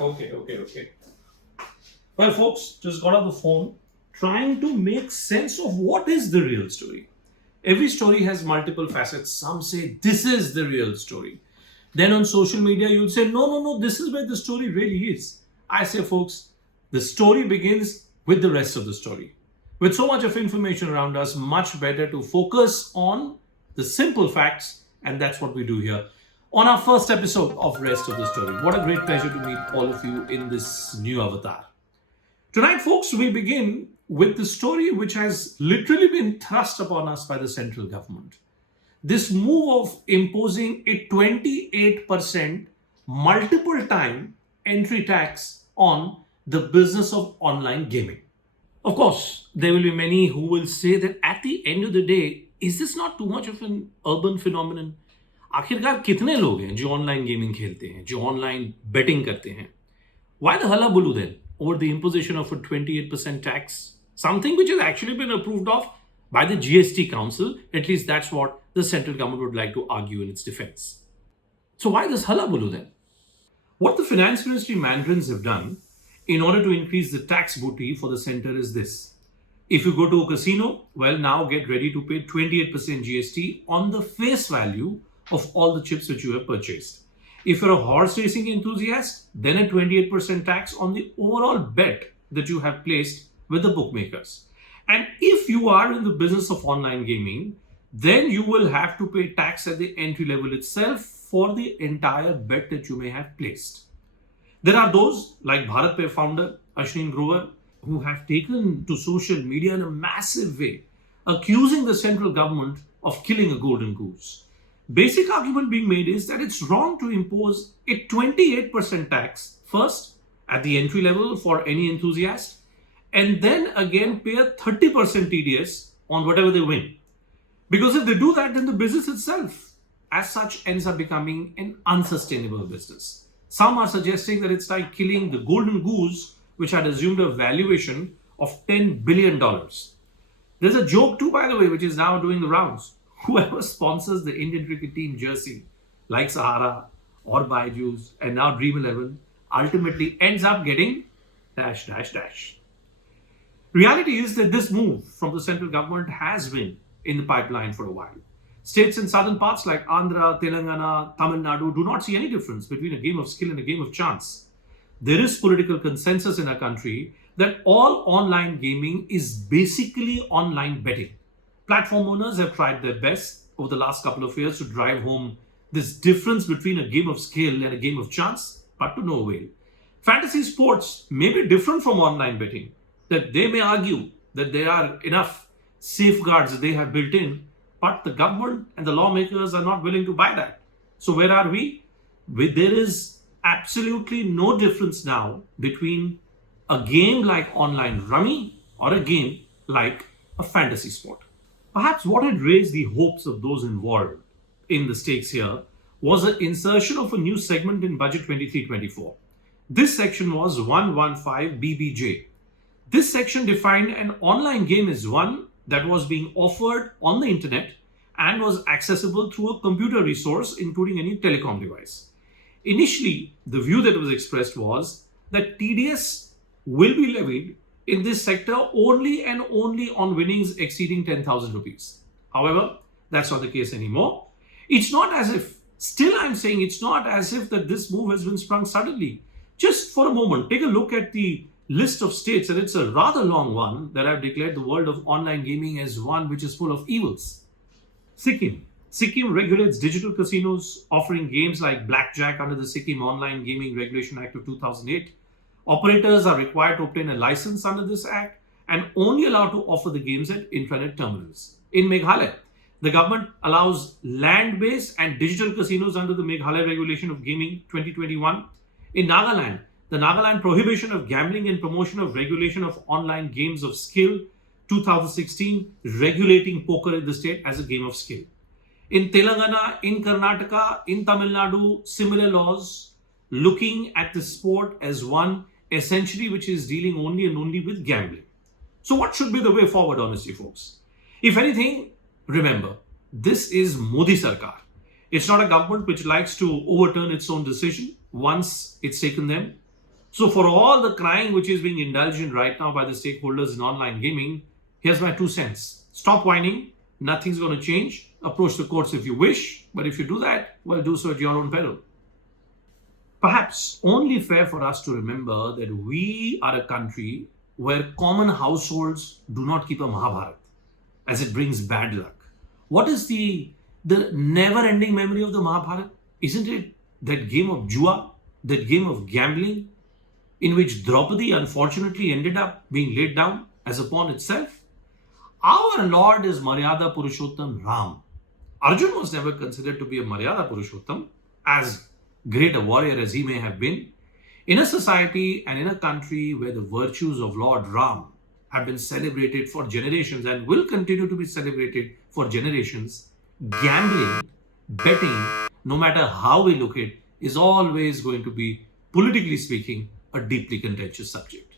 Okay. Well, folks, just got off the phone trying to make sense of what is the real story. Every story has multiple facets. Some say this is the real story. Then on social media, you'll say, no, this is where the story really is. I say, folks, the story begins with the rest of the story. With so much of information around us, much better to focus on the simple facts, and that's what we do here on our first episode of Rest of the Story. What a great pleasure to meet all of you in this new avatar. Tonight, folks, we begin with the story which has literally been thrust upon us by the central government. This move of imposing a 28% multiple time entry tax on the business of online gaming. Of course, there will be many who will say that at the end of the day, is this not too much of an urban phenomenon? आखिरकार कितने लोग हैं जो online gaming खेलते हैं, जो online betting करते हैं? Why the hullabaloo then over the imposition of a 28% tax? Something which has actually been approved of by the GST Council. At least that's what the central government would like to argue in its defense. So why this hullabaloo then? What the finance ministry mandarins have done in order to increase the tax booty for the center is this. If you go to a casino, well, now get ready to pay 28% GST on the face value of all the chips which you have purchased. If you're a horse racing enthusiast, then a 28% tax on the overall bet that you have placed with the bookmakers. And if you are in the business of online gaming, then you will have to pay tax at the entry level itself for the entire bet that you may have placed. There are those like BharatPe founder Ashwin Grover who have taken to social media in a massive way, accusing the central government of killing a golden goose. Basic argument being made is that it's wrong to impose a 28% tax first at the entry level for any enthusiast, and then again pay a 30% TDS on whatever they win. Because if they do that, then the business itself as such ends up becoming an unsustainable business. Some are suggesting that it's like killing the golden goose, which had assumed a valuation of $10 billion. There's a joke too, by the way, which is now doing the rounds. Whoever sponsors the Indian cricket team jersey, like Sahara or Byju's and now Dream 11, ultimately ends up getting ... Reality is that this move from the central government has been in the pipeline for a while. States in southern parts like Andhra, Telangana, Tamil Nadu do not see any difference between a game of skill and a game of chance. There is political consensus in our country that all online gaming is basically online betting. Platform owners have tried their best over the last couple of years to drive home this difference between a game of skill and a game of chance, but to no avail. Fantasy sports may be different from online betting, that they may argue that there are enough safeguards that they have built in, but the government and the lawmakers are not willing to buy that. So where are we? There is absolutely no difference now between a game like online rummy or a game like a fantasy sport. Perhaps what had raised the hopes of those involved in the stakes here was the insertion of a new segment in Budget 23-24. This section was 115BBJ. This section defined an online game as one that was being offered on the internet and was accessible through a computer resource, including any telecom device. Initially, the view that was expressed was that TDS will be levied in this sector only and only on winnings exceeding 10,000 rupees. However, that's not the case anymore. It's not as if that this move has been sprung suddenly. Just for a moment, take a look at the list of states, and it's a rather long one that I've declared the world of online gaming as one which is full of evils. Sikkim regulates digital casinos, offering games like blackjack under the Sikkim Online Gaming Regulation Act of 2008. Operators are required to obtain a license under this act and only allowed to offer the games at intranet terminals. In Meghalaya, the government allows land-based and digital casinos under the Meghalaya Regulation of Gaming 2021. In Nagaland, the Nagaland Prohibition of Gambling and Promotion of Regulation of Online Games of Skill 2016, regulating poker in the state as a game of skill. In Telangana, in Karnataka, in Tamil Nadu, similar laws looking at the sport as one essentially which is dealing only and only with gambling. So what should be the way forward, honestly, folks? If anything, remember, this is Modi Sarkar. It's not a government which likes to overturn its own decision once it's taken them. So, for all the crying which is being indulged in right now by the stakeholders in online gaming, here's my 2 cents. Stop whining. Nothing's going to change. Approach the courts if you wish. But if you do that, well, do so at your own peril. Perhaps only fair for us to remember that we are a country where common households do not keep a Mahabharat, as it brings bad luck. What is the never-ending memory of the Mahabharat? Isn't it that game of jua, that game of gambling, in which Draupadi unfortunately ended up being laid down as a pawn itself? Our Lord is Maryada Purushottam Ram. Arjun was never considered to be a Maryada Purushottam, as great a warrior as he may have been. In a society and in a country where the virtues of Lord Ram have been celebrated for generations and will continue to be celebrated for generations, gambling, betting, no matter how we look at it, is always going to be, politically speaking, a deeply contentious subject.